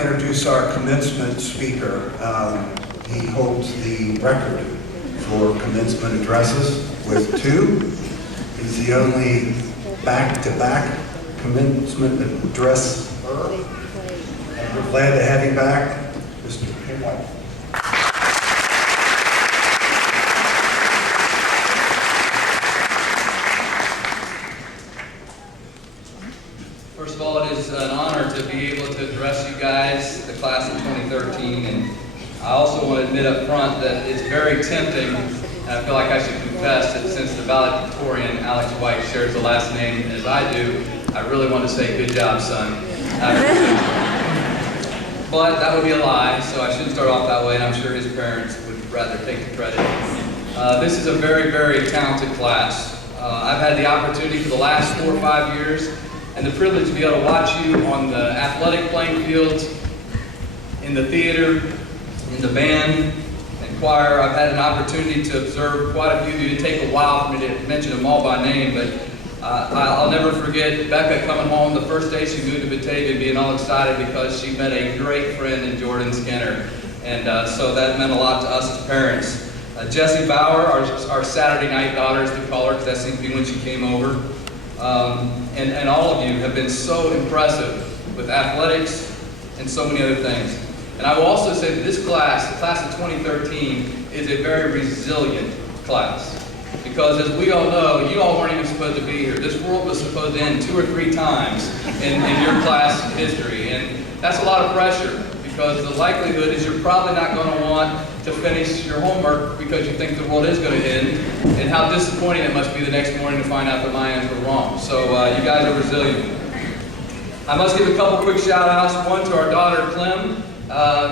Introduce our commencement speaker. He holds the record for commencement addresses with 2. He's the only back-to-back commencement address. And we're glad to have you back, Mr. White. First of all, it is an honor to be able to address you guys, the class of 2013, and I also want to admit up front that it's very tempting, and I feel like I should confess that since the valedictorian, Alex White, shares the last name as I do, I really want to say, good job, son. But that would be a lie, so I shouldn't start off that way, and I'm sure his parents would rather take the credit. This is a very, very talented class. I've had the opportunity for the last 4 or 5 years and the privilege to be able to watch you on the athletic playing fields, in the theater, in the band and choir. I've had an opportunity to observe quite a few of you. It'd take a while for me to mention them all by name, but I'll never forget Becca coming home the first day she moved to Batavia and being all excited because she met a great friend in Jordan Skinner. And so that meant a lot to us as parents. Jessie Bauer, our Saturday night daughter, as we call her, because that seems to be when she came over. And all of you have been so impressive with athletics and so many other things. And I will also say that this class, the class of 2013, is a very resilient class. Because as we all know, you all weren't even supposed to be here. This world was supposed to end 2 or 3 times in your class history. And that's a lot of pressure, because the likelihood is you're probably not going to want to finish your homework because you think the world is going to end, and how disappointing it must be the next morning to find out that my ends were wrong. So you guys are resilient. I must give a couple quick shout outs. One to our daughter Clem.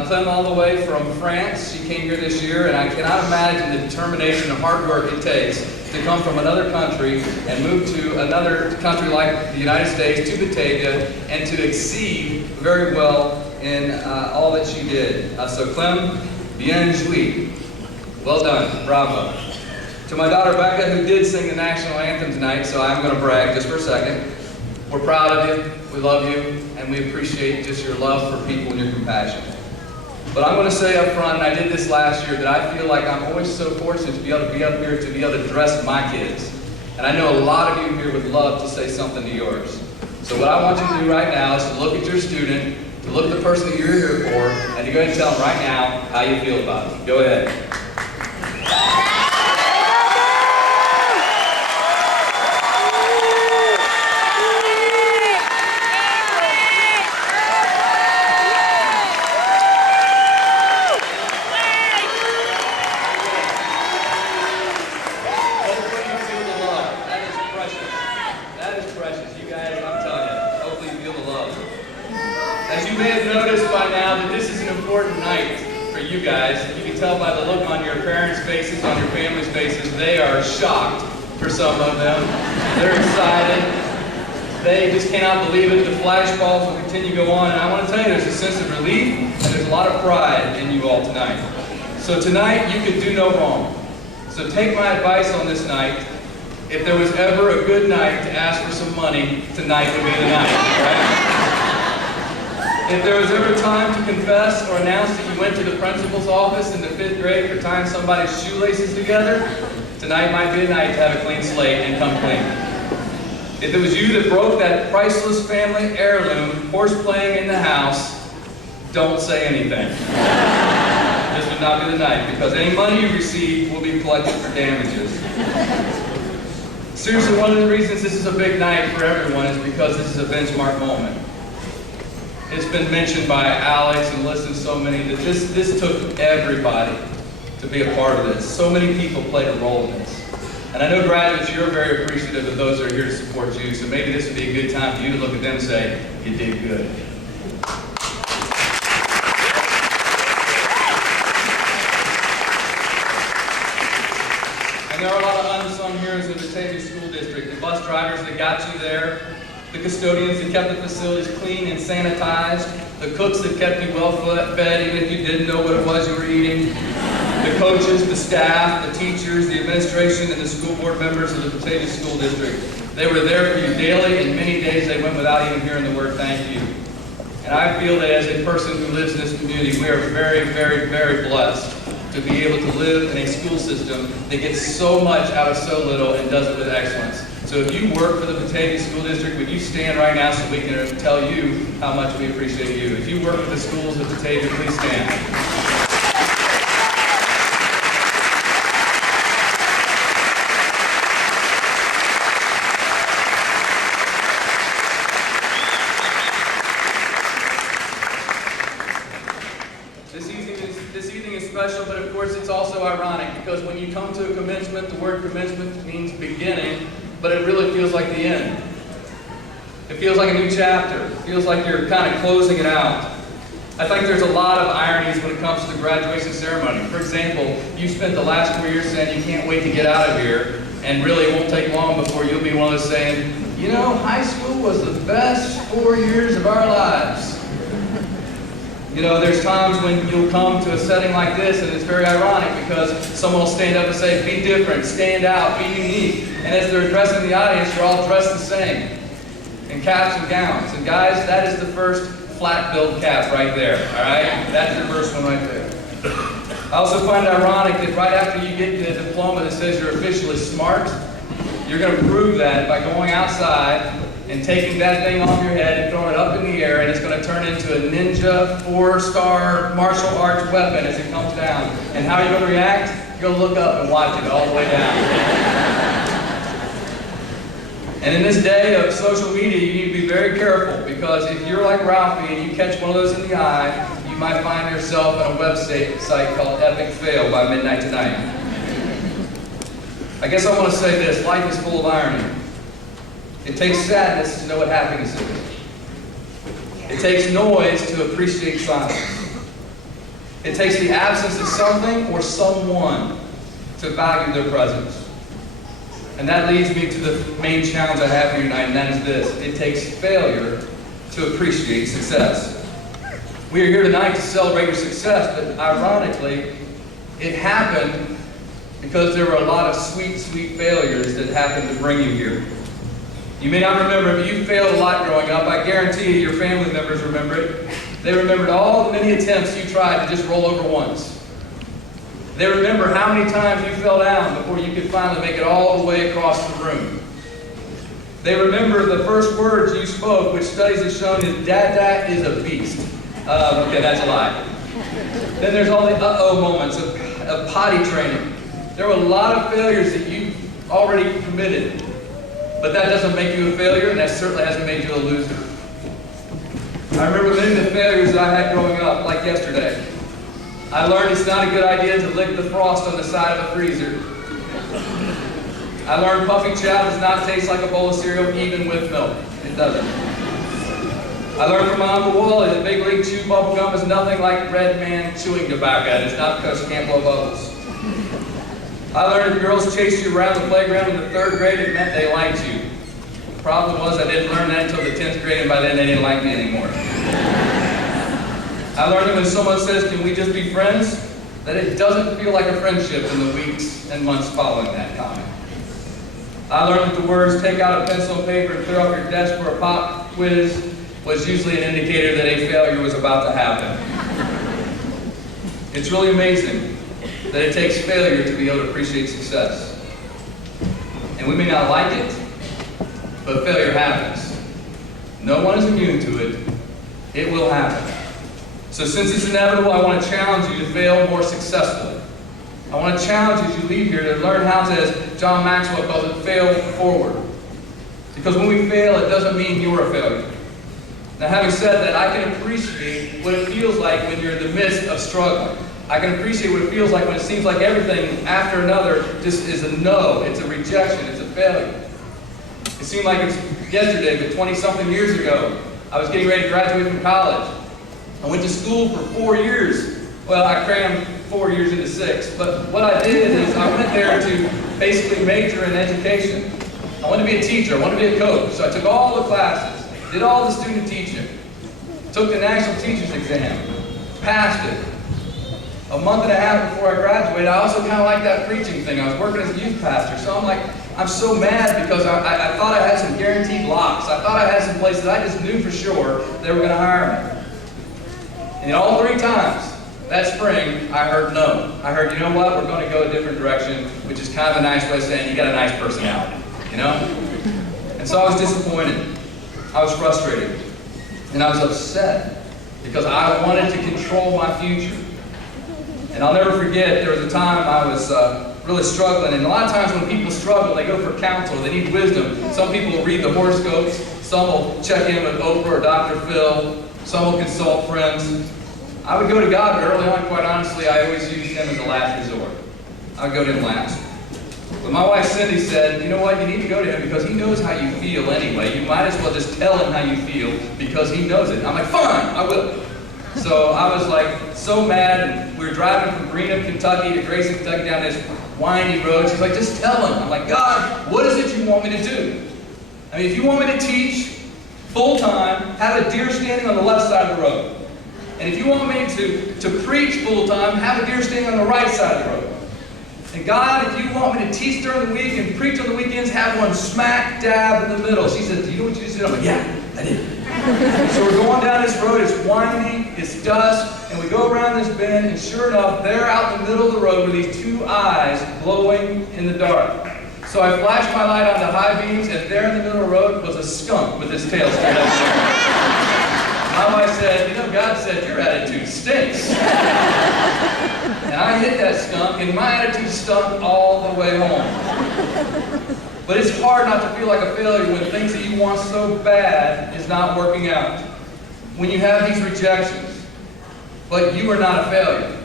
Clem all the way from France. She came here this year, and I cannot imagine the determination and hard work it takes to come from another country and move to another country like the United States, to Batavia, and to exceed very well in all that she did. So Clem, bien joué. Well done. Bravo. To my daughter Becca, who did sing the national anthem tonight, so I'm going to brag just for a second. We're proud of you, we love you, and we appreciate just your love for people and your compassion. But I'm going to say up front, and I did this last year, that I feel like I'm always so fortunate to be able to be up here to be able to address my kids. And I know a lot of you here would love to say something to yours. So what I want you to do right now is to look at your student, to look at the person that you're here for, and to go ahead and tell them right now how you feel about them. Go ahead. As you may have noticed by now that this is an important night for you guys. You can tell by the look on your parents' faces, on your families' faces, they are shocked for some of them. They're excited. They just cannot believe it. The flashballs will continue to go on. And I want to tell you, there's a sense of relief and there's a lot of pride in you all tonight. So tonight, you could do no wrong. So take my advice on this night. If there was ever a good night to ask for some money, tonight would be the night, right? If there was ever time to confess or announce that you went to the principal's office in the 5th grade for tying somebody's shoelaces together, tonight might be a night to have a clean slate and come clean. If it was you that broke that priceless family heirloom, horse playing in the house, don't say anything. This would not be the night, because any money you receive will be collected for damages. Seriously, one of the reasons this is a big night for everyone is because this is a benchmark moment. It's been mentioned by Alex and listened to so many that this took everybody to be a part of this. So many people played a role in this. And I know graduates, you're very appreciative of those that are here to support you, so maybe this would be a good time for you to look at them and say, you did good. And there are a lot of unsung heroes in the Batavia School District. The bus drivers that got you there, the custodians that kept the facilities clean and sanitized, the cooks that kept you well fed even if you didn't know what it was you were eating, the coaches, the staff, the teachers, the administration, and the school board members of the Batavia School District. They were there for you daily, and many days they went without even hearing the word thank you. And I feel that as a person who lives in this community, we are very, very, very blessed to be able to live in a school system that gets so much out of so little and does it with excellence. So if you work for the Batavia School District, would you stand right now so we can tell you how much we appreciate you? If you work with the schools of Batavia, please stand. This evening is special, but of course it's also ironic because when you come to a commencement, the word commencement means beginning, but it really feels like the end. It feels like a new chapter. It feels like you're kind of closing it out. I think there's a lot of ironies when it comes to the graduation ceremony. For example, you spent the last 4 years saying you can't wait to get out of here, and really it won't take long before you'll be one of those saying, you know, high school was the best 4 years of our lives. You know, there's times when you'll come to a setting like this and it's very ironic because someone will stand up and say, be different, stand out, be unique. And as they're addressing the audience, you're all dressed the same in caps and gowns. And guys, that is the first flat-billed cap right there, all right? That's your first one right there. I also find it ironic that right after you get the diploma that says you're officially smart, you're going to prove that by going outside and taking that thing off your head and throwing it up in the air, and it's going to turn into a ninja 4-star martial arts weapon as it comes down. And how are you going to react? You're going to look up and watch it all the way down. And in this day of social media, you need to be very careful because if you're like Ralphie and you catch one of those in the eye, you might find yourself on a website called Epic Fail by midnight tonight. I guess I want to say this, life is full of irony. It takes sadness to know what happiness is. It takes noise to appreciate silence. It takes the absence of something or someone to value their presence. And that leads me to the main challenge I have here tonight, and that is this. It takes failure to appreciate success. We are here tonight to celebrate your success, but ironically, it happened because there were a lot of sweet, sweet failures that happened to bring you here. You may not remember, but you failed a lot growing up. I guarantee you your family members remember it. They remembered all the many attempts you tried to just roll over once. They remember how many times you fell down before you could finally make it all the way across the room. They remember the first words you spoke, which studies have shown is, Dad is a beast. Okay, that's a lie. Then there's all the uh-oh moments of potty training. There were a lot of failures that you already committed. But that doesn't make you a failure, and that certainly hasn't made you a loser. I remember many of the failures that I had growing up, like yesterday. I learned it's not a good idea to lick the frost on the side of a freezer. I learned puffy chow does not taste like a bowl of cereal, even with milk. It doesn't. I learned from my Uncle Wally that Big League Chew bubble gum is nothing like Red Man chewing tobacco, and it's not because you can't blow bubbles. I learned if girls chased you around the playground in the 3rd grade, it meant they liked you. The problem was I didn't learn that until the 10th grade, and by then they didn't like me anymore. I learned that when someone says, can we just be friends, that it doesn't feel like a friendship in the weeks and months following that comment. I learned that the words, take out a pencil and paper and clear off your desk for a pop quiz, was usually an indicator that a failure was about to happen. It's really amazing that it takes failure to be able to appreciate success. And we may not like it, but failure happens. No one is immune to it. It will happen. So since it's inevitable, I want to challenge you to fail more successfully. I want to challenge you as you leave here to learn how to, as John Maxwell calls it, fail forward. Because when we fail, it doesn't mean you're a failure. Now, having said that, I can appreciate what it feels like when you're in the midst of struggling. I can appreciate what it feels like when it seems like everything after another just is a no, it's a rejection, it's a failure. It seemed like it was yesterday, but 20-something years ago, I was getting ready to graduate from college. I went to school for 4 years. Well, I crammed 4 years into 6, but what I did is I went there to basically major in education. I wanted to be a teacher, I wanted to be a coach, so I took all the classes, did all the student teaching, took the national teacher's exam, passed it. A month and a half before I graduated, I also kind of liked that preaching thing. I was working as a youth pastor, so I'm like, I'm so mad because I thought I had some guaranteed locks. I thought I had some places I just knew for sure they were going to hire me. And all 3 times that spring, I heard no. I heard, you know what, we're going to go a different direction, which is kind of a nice way of saying you got a nice personality, you know? And so I was disappointed. I was frustrated. And I was upset because I wanted to control my future. And I'll never forget, there was a time I was really struggling. And a lot of times when people struggle, they go for counsel. They need wisdom. Some people will read the horoscopes. Some will check in with Oprah or Dr. Phil. Some will consult friends. I would go to God, but early on, quite honestly, I always used Him as a last resort. I would go to Him last. But my wife Cindy said, you know what, you need to go to Him because He knows how you feel anyway. You might as well just tell Him how you feel because He knows it. I'm like, fine, I will. So I was like so mad, and we were driving from Greenup, Kentucky to Grayson, Kentucky down this windy road. She's like, just tell Him. I'm like, God, what is it you want me to do? I mean, if you want me to teach full-time, have a deer standing on the left side of the road. And if you want me to preach full-time, have a deer standing on the right side of the road. And God, if you want me to teach during the week and preach on the weekends, have one smack dab in the middle. She said, do you know what you just did? I'm like, yeah, I did. So we're going down this road, it's windy, it's dusk, and we go around this bend, and sure enough, there out in the middle of the road were these 2 eyes glowing in the dark. So I flashed my light on the high beams, and there in the middle of the road was a skunk with his tail straight up in the air. My wife said, you know, God said, your attitude stinks. And I hit that skunk, and my attitude stunk all the way home. But it's hard not to feel like a failure when things that you want so bad is not working out. When you have these rejections, but you are not a failure.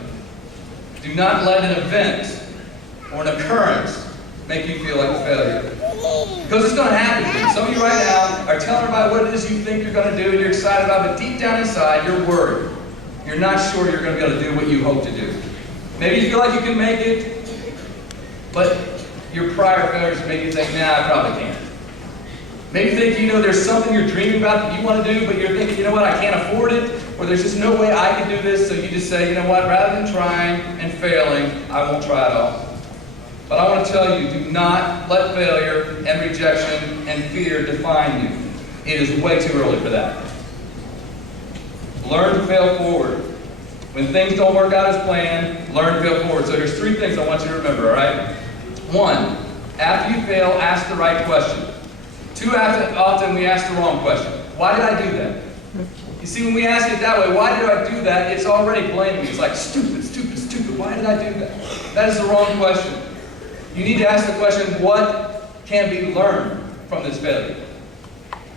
Do not let an event or an occurrence make you feel like a failure. Because it's going to happen. Some of you right now are telling everybody what it is you think you're going to do and you're excited about it, but deep down inside, you're worried. You're not sure you're going to be able to do what you hope to do. Maybe you feel like you can make it, but your prior failures make you think, nah, I probably can't. Maybe you think, you know, there's something you're dreaming about that you want to do, but you're thinking, you know what, I can't afford it, or there's just no way I can do this, so you just say, you know what, rather than trying and failing, I won't try at all. But I want to tell you, do not let failure and rejection and fear define you. It is way too early for that. Learn to fail forward. When things don't work out as planned, learn to fail forward. So there's 3 things I want you to remember, all right? 1, after you fail, ask the right question. 2, often we ask the wrong question. Why did I do that? You see, when we ask it that way, why did I do that? It's already blaming. It's like, stupid, stupid, stupid. Why did I do that? That is the wrong question. You need to ask the question, what can be learned from this failure?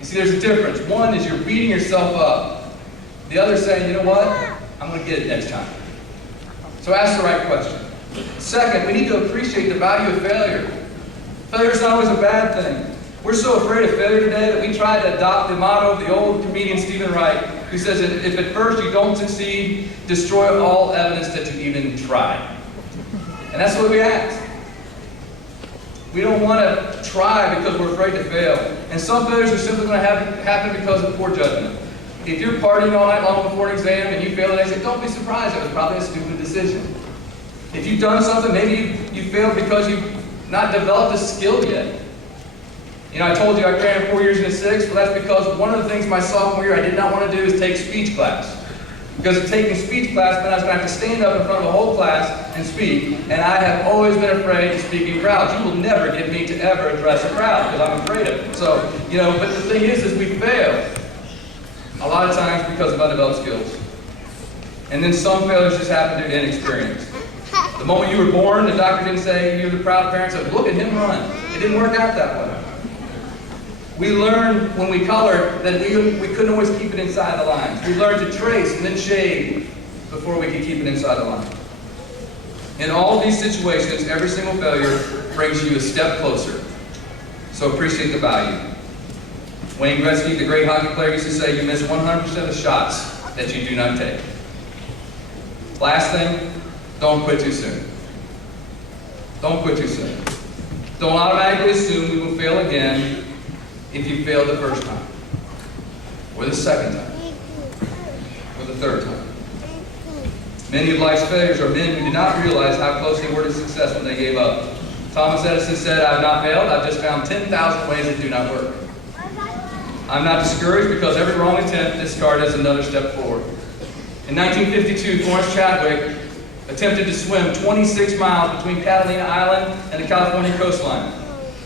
You see, there's a difference. One is you're beating yourself up. The other is saying, you know what? I'm going to get it next time. So ask the right question. Second, we need to appreciate the value of failure. Failure is not always a bad thing. We're so afraid of failure today that we try to adopt the motto of the old comedian Stephen Wright, who says, if at first you don't succeed, destroy all evidence that you even tried. And that's the way we act. We don't want to try because we're afraid to fail. And some failures are simply going to happen because of poor judgment. If you're partying all night long before an exam and you fail the next day, don't be surprised. It was probably a stupid decision. If you've done something, maybe you failed because you've not developed a skill yet. You know, I told you I crammed 4 years into 6. Well, that's because one of the things my sophomore year I did not want to do is take speech class. Because taking speech class meant I was going to have to stand up in front of a whole class and speak. And I have always been afraid to speak in crowds. You will never get me to ever address a crowd because I'm afraid of it. So, you know, but the thing is we fail. A lot of times because of undeveloped skills. And then some failures just happen due to inexperience. The moment you were born, the doctor didn't say, you're the proud parent, said, look at him run. It didn't work out that way. We learned when we colored that we couldn't always keep it inside the lines. We learned to trace and then shade before we could keep it inside the line. In all these situations, every single failure brings you a step closer. So appreciate the value. Wayne Gretzky, the great hockey player, used to say, you miss 100% of the shots that you do not take. Last thing, don't quit too soon. Don't quit too soon. Don't automatically assume we will fail again if you failed the first time, or the second time, or the third time. Many of life's failures are men who did not realize how close they were to success when they gave up. Thomas Edison said, I have not failed, I've just found 10,000 ways that do not work. I'm not discouraged because every wrong attempt discarded is another step forward. And In 1952, Florence Chadwick attempted to swim 26 miles between Catalina Island and the California coastline.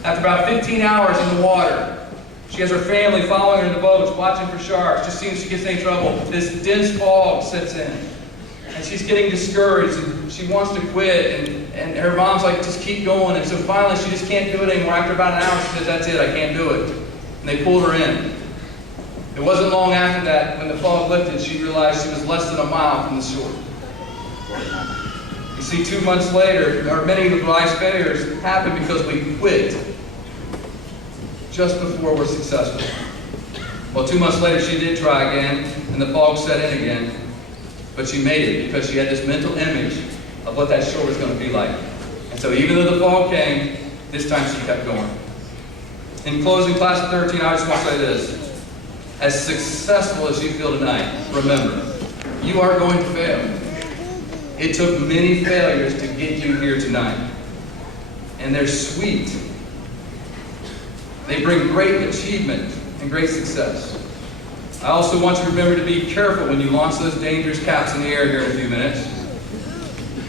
After about 15 hours in the water, she has her family following her in the boats, watching for sharks, just seeing if she gets in any trouble. This dense fog sets in, and she's getting discouraged, and she wants to quit, and her mom's like, just keep going. And so finally, she just can't do it anymore. After about an hour, she says, that's it, I can't do it. And they pulled her in. It wasn't long after that, when the fog lifted, she realized she was less than a mile from the shore. You see, 2 months later, our many of life's failures happen because we quit just before we're successful. Well, 2 months later, she did try again, and the fog set in again. But she made it because she had this mental image of what that shore was going to be like. And so even though the fog came, this time she kept going. In closing, class of 13, I just want to say this. As successful as you feel tonight, remember, you are going to fail. It took many failures to get you here tonight. And they're sweet. They bring great achievement and great success. I also want you to remember to be careful when you launch those dangerous caps in the air here in a few minutes.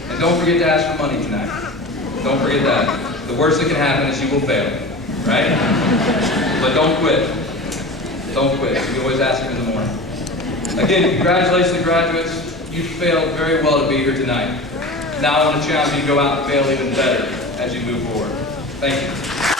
And don't forget to ask for money tonight. Don't forget that. The worst that can happen is you will fail, right? But don't quit. Don't quit. We always ask you in the morning. Again, congratulations to graduates. You failed very well to be here tonight. Now I want to challenge you to go out and fail even better as you move forward. Thank you.